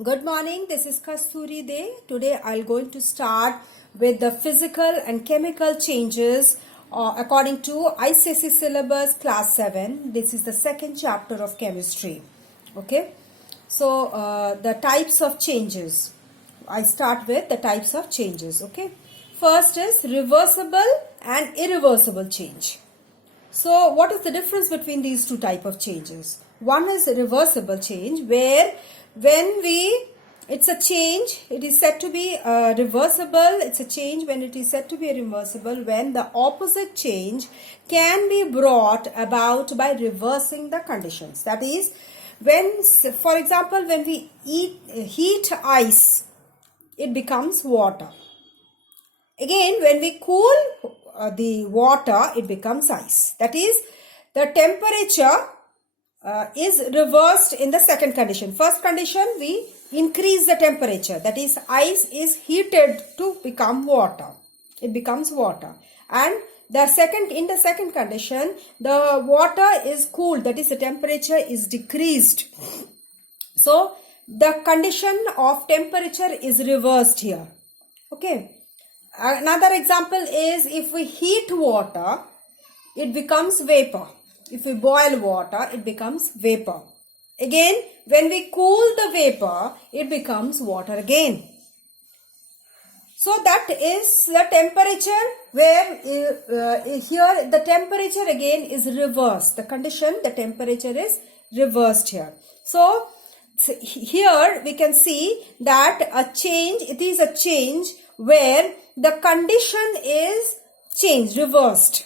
Good morning, this is Kasturi Day. Today I'll going to start with the physical and chemical changes according to ICSE syllabus class 7. This is the second chapter of chemistry. Okay, so the types of changes. I start with the types of changes. Okay, first is reversible and irreversible change. So what is the difference between these two type of changes? One is a reversible change where it's a change, it is said to be reversible. It's a change when it is said to be reversible when the opposite change can be brought about by reversing the conditions. That is, when, for example, when we heat ice, it becomes water. Again, when we cool the water, it becomes ice. That is, the temperature is reversed in the second condition. First condition, we increase the temperature. That is, ice is heated to become water. It becomes water. And in the second condition, the water is cooled. That is, the temperature is decreased. So, the condition of temperature is reversed here. Okay. Another example is if we heat water, it becomes vapor. If we boil water, it becomes vapor. Again, when we cool the vapor, it becomes water again. So that is the temperature where here the temperature again is reversed. The condition, the temperature is reversed here. So here we can see that it is a change where the condition is changed, reversed.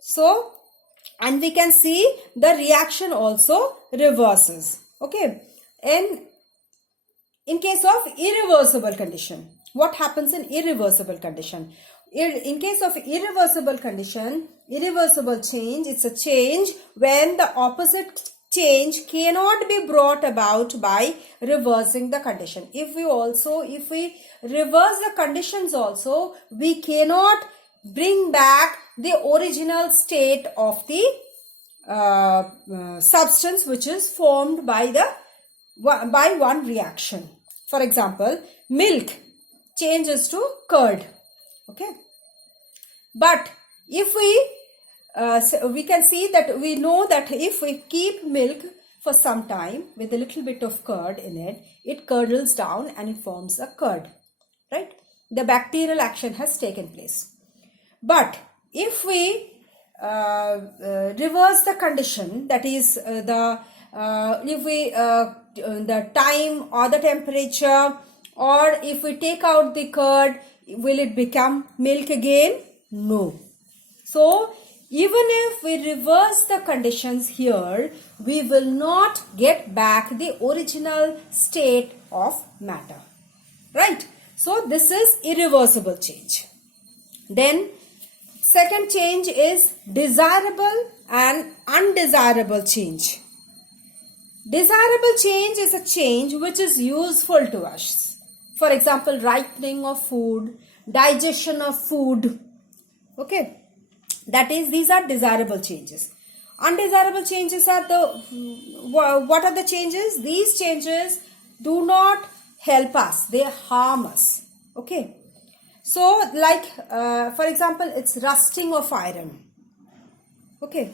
So, and we can see the reaction also reverses. Okay. And in case of irreversible condition, what happens in irreversible condition? In case of irreversible condition, irreversible change, it's a change when the opposite change cannot be brought about by reversing the condition. If we reverse the conditions also, we cannot bring back the original state of the substance which is formed by one reaction. For example, milk changes to curd. Okay, but if we can see that we know that if we keep milk for some time with a little bit of curd in it, it curdles down and it forms a curd, right? The bacterial action has taken place. But if we reverse the condition, that is the time or the temperature, or if we take out the curd, will it become milk again? No. So even if we reverse the conditions here, we will not get back the original state of matter, right? So this is irreversible change. Then second change is desirable and undesirable change. Desirable change is a change which is useful to us. For example, ripening of food, digestion of food. Okay. That is, these are desirable changes. Undesirable changes are what are the changes? These changes do not help us. They harm us. Okay. So, like, for example, it's rusting of iron. Okay.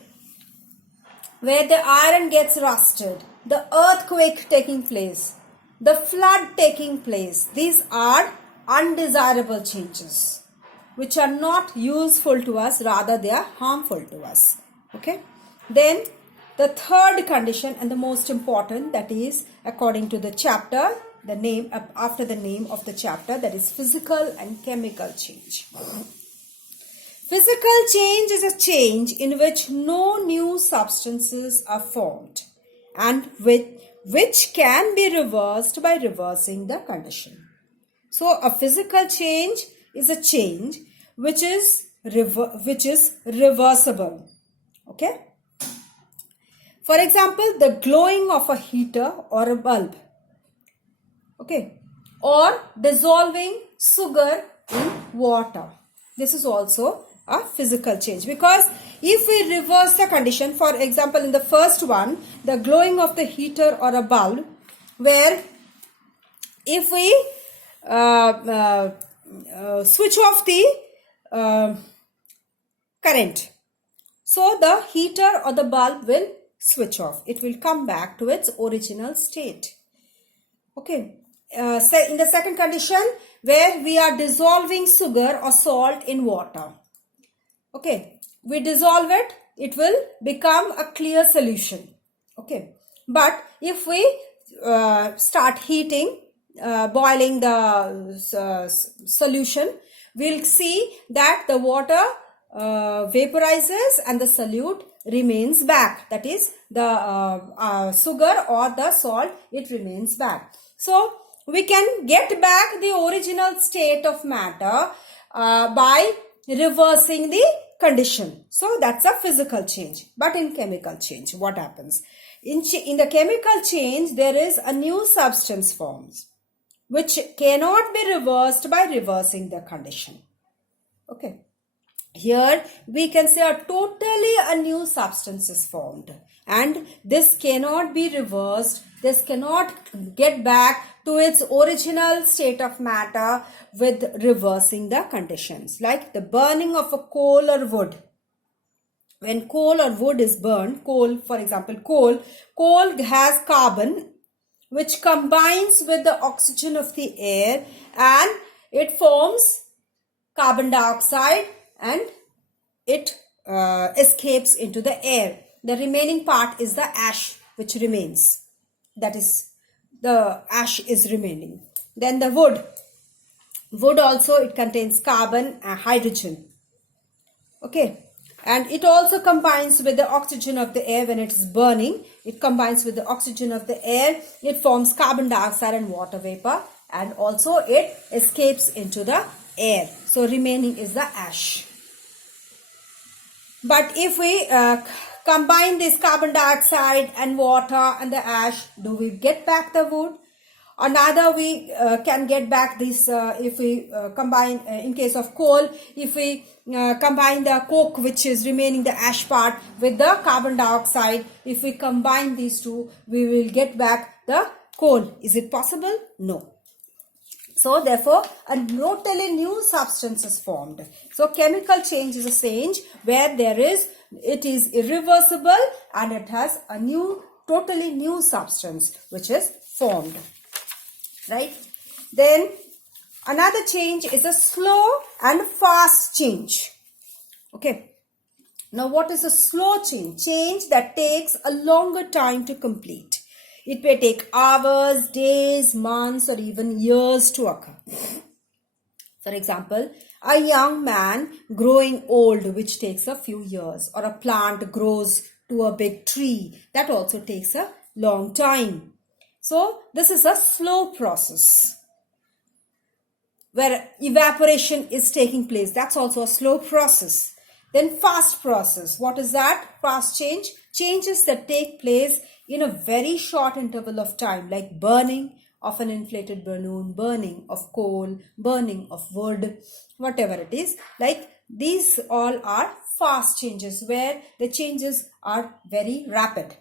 Where the iron gets rusted, the earthquake taking place, the flood taking place. These are undesirable changes which are not useful to us, rather they are harmful to us. Okay. Then the third condition and the most important, that is according to the chapter, the name after the name of the chapter, that is physical and chemical change. Physical change is a change in which no new substances are formed and which can be reversed by reversing the condition. So a physical change is a change which is reversible. Okay. For example, the glowing of a heater or a bulb. Okay. Or dissolving sugar in water. This is also a physical change, because if we reverse the condition, for example, in the first one, the glowing of the heater or a bulb, where if we switch off the current, so the heater or the bulb will switch off. It will come back to its original state. Okay. In the second condition, where we are dissolving sugar or salt in water. Okay. We dissolve it, it will become a clear solution. Okay. But if we start heating, boiling the solution, we'll see that the water vaporizes and the solute remains back. That is, the sugar or the salt, it remains back. So we can get back the original state of matter by reversing the condition. So that's a physical change. But in chemical change, what happens? In the chemical change, there is a new substance forms, which cannot be reversed by reversing the condition. Okay. Here we can say totally a new substance is formed, and this cannot be reversed. This cannot get back to its original state of matter with reversing the conditions. Like the burning of a coal or wood. When coal or wood is burned, coal, for example, coal has carbon which combines with the oxygen of the air, and it forms carbon dioxide and it escapes into the air. The remaining part is the ash which remains. That is, the ash is remaining. Then the wood also, it contains carbon and hydrogen. Okay. And it also combines with the oxygen of the air when it is burning. It combines with the oxygen of the air. It forms carbon dioxide and water vapor. And also it escapes into the air. So remaining is the ash. But if we combine this carbon dioxide and water and the ash, do we get back the wood? Or neither we can get back this if we combine, in case of coal, if we combine the coke which is remaining, the ash part, with the carbon dioxide, if we combine these two, we will get back the coal. Is it possible? No. So therefore, a totally new substance is formed. So chemical change is a change where it is irreversible and it has a totally new substance which is formed. Right? Then another change is a slow and fast change. Okay. Now what is a slow change? Change that takes a longer time to complete. It may take hours, days, months, or even years to occur. For example, a young man growing old, which takes a few years, or a plant grows to a big tree, that also takes a long time. So this is a slow process where evaporation is taking place. That's also a slow process. Then fast process. What is that? Fast change. Changes that take place in a very short interval of time, like burning of an inflated balloon, burning of coal, burning of wood, whatever it is. Like these all are fast changes where the changes are very rapid.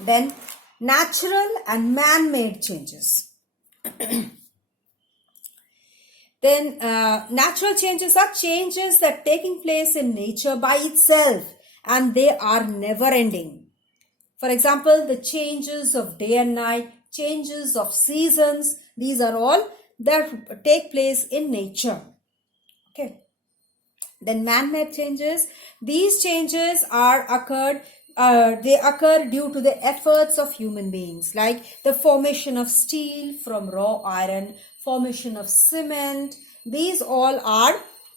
Then natural and man-made changes. Then natural changes are changes that are taking place in nature by itself, and they are never ending. For example, the changes of day and night, changes of seasons, these are all that take place in nature. Okay. Then man-made changes, these changes they occur due to the efforts of human beings, like the formation of steel from raw iron, formation of cement. These all are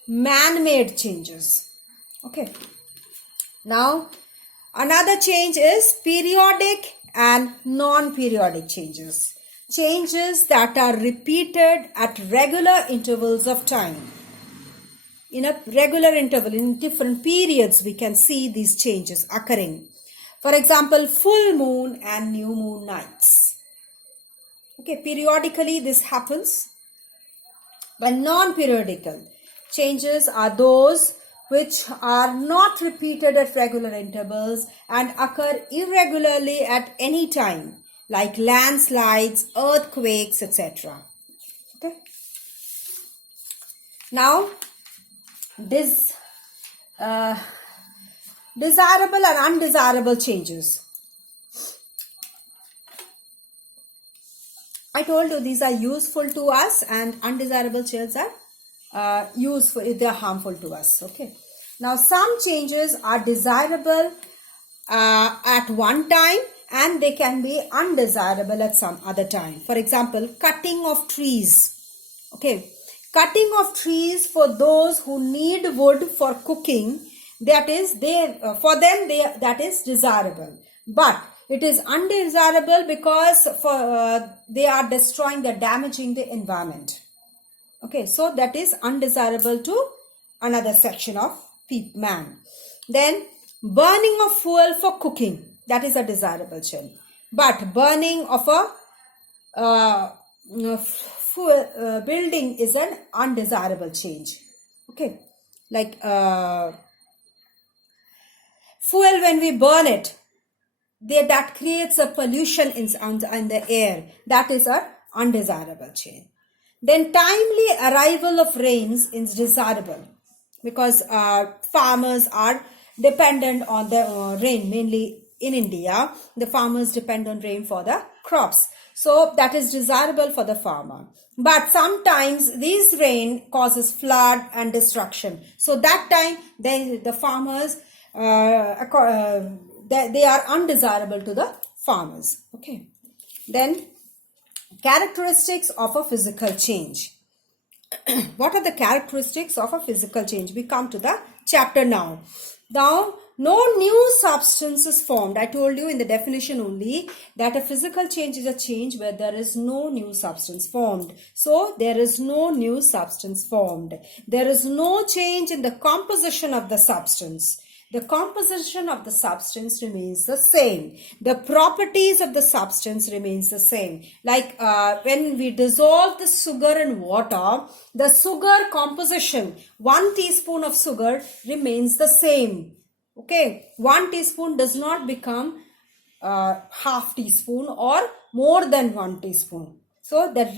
man-made changes. Okay. Now, another change is periodic and non-periodic changes. Changes that are repeated at regular intervals of time. In a regular interval, in different periods, we can see these changes occurring. For example, full moon and new moon nights. Okay, periodically this happens. But non-periodical changes are those which are not repeated at regular intervals and occur irregularly at any time, like landslides, earthquakes, etc. Okay. Now, desirable and undesirable changes. I told you these are useful to us, and undesirable changes are useful, they are harmful to us. Okay. Now, some changes are desirable at one time, and they can be undesirable at some other time. For example, cutting of trees. Okay, cutting of trees for those who need wood for cooking, that is that is desirable, but it is undesirable because they are destroying, they're damaging the environment. Okay, so that is undesirable to another section of man. Then burning of fuel for cooking, that is a desirable change, but burning of a building is an undesirable change. Okay, like fuel, when we burn it, that creates a pollution in the air, that is a undesirable change. Then timely arrival of rains is desirable, because farmers are dependent on the rain. Mainly in India, the farmers depend on rain for the crops, so that is desirable for the farmer. But sometimes this rain causes flood and destruction, so that time then the farmers they are undesirable to the farmers. Okay. Then characteristics of a physical change. What are the characteristics of a physical change? We come to the chapter now. Now, no new substance is formed. I told you in the definition only that a physical change is a change where there is no new substance formed. So, there is no new substance formed. There is no change in the composition of the substance. The composition of the substance remains the same. The properties of the substance remains the same. Like when we dissolve the sugar in water, the sugar composition, 1 teaspoon of sugar remains the same. Okay, 1 teaspoon does not become half teaspoon or more than 1 teaspoon. So that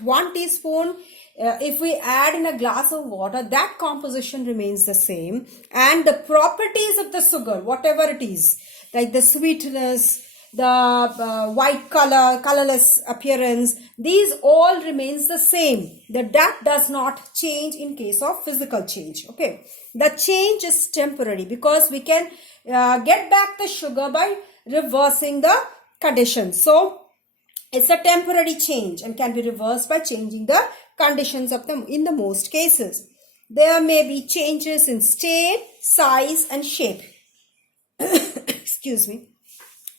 1 teaspoon, if we add in a glass of water, that composition remains the same, and the properties of the sugar, whatever it is, like the sweetness, the white colorless appearance, these all remains the same. That does not change in case of physical change. Okay, the change is temporary because we can get back the sugar by reversing the conditions. So it's a temporary change and can be reversed by changing the conditions of them in the most cases. There may be changes in state, size and shape. Excuse me.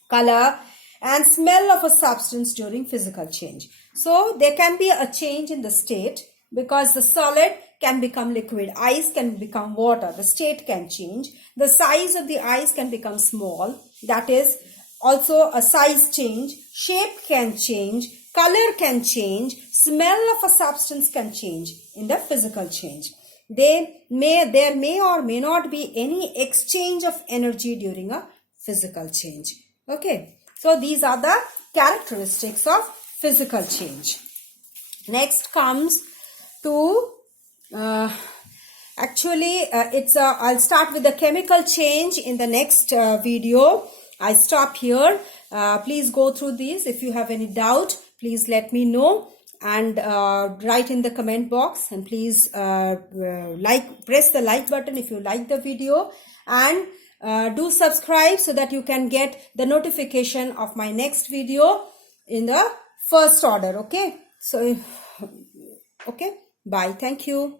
Color and smell of a substance during physical change. So there can be a change in the state because the solid can become liquid. Ice can become water. The state can change. The size of the ice can become small. That is also a size change. Shape can change. Color can change. Smell of a substance can change in the physical change. There may or may not be any exchange of energy during a physical change. Okay. So these are the characteristics of physical change. Next comes to I'll start with the chemical change in the next video. I stop here. Please go through these. If you have any doubt, please let me know and write in the comment box, and please press the like button if you like the video, and do subscribe so that you can get the notification of my next video in the first order. Okay, so okay, bye, thank you.